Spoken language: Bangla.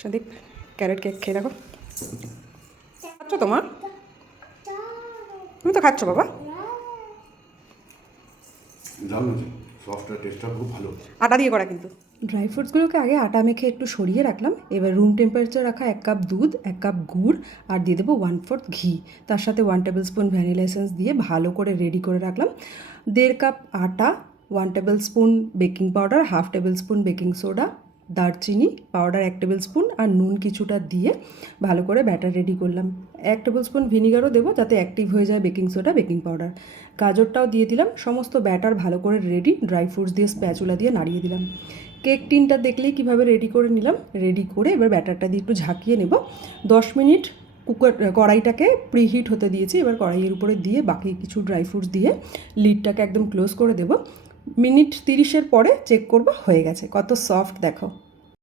সন্দীপ ক্যারেট কেক খেয়ে দেখো। খাচ্ছ তোমার? তুমি তো খাচ্ছ বাবা। আটা দিয়ে করা কিন্তু। ড্রাই ফ্রুটসগুলোকে আগে আটা মেখে একটু সরিয়ে রাখলাম। এবার রুম টেম্পারেচার রাখা 1 কাপ দুধ, 1 কাপ গুড় আর দিয়ে দেবো 1/4 ঘি, তার সাথে 1 টেবিল স্পুন ভ্যানিলা এসেন্স দিয়ে ভালো করে রেডি করে রাখলাম। 1.5 কাপ আটা, 1 table spoon baking powder, 1/2 table spoon baking soda, দারচিনি পাউডার 1 টেবিল স্পুন আর নুন কিছুটা দিয়ে ভালো করে ব্যাটার রেডি করলাম। 1 টেবিল স্পুন ভিনিগারও দেবো যাতে অ্যাক্টিভ হয়ে যায় বেকিং সোডা বেকিং পাউডার। গাজরটাও দিয়ে দিলাম। সমস্ত ব্যাটার ভালো করে রেডি। ড্রাই ফ্রুটস দিয়ে স্প্যাচুলা দিয়ে নাড়িয়ে দিলাম। কেক টিনটা দেখলেই কীভাবে রেডি করে নিলাম। রেডি করে এবার ব্যাটারটা দিয়ে একটু ঝাঁকিয়ে নেব। 10 মিনিট কড়াইটাকে প্রিহিট হতে দিয়েছি। এবার কড়াইয়ের উপরে দিয়ে বাকি কিছু ড্রাই ফ্রুটস দিয়ে লিডটাকে একদম ক্লোজ করে দেব। মিনিট 30-এর পরে চেক করব হয়ে গেছে। কত সফট দেখো।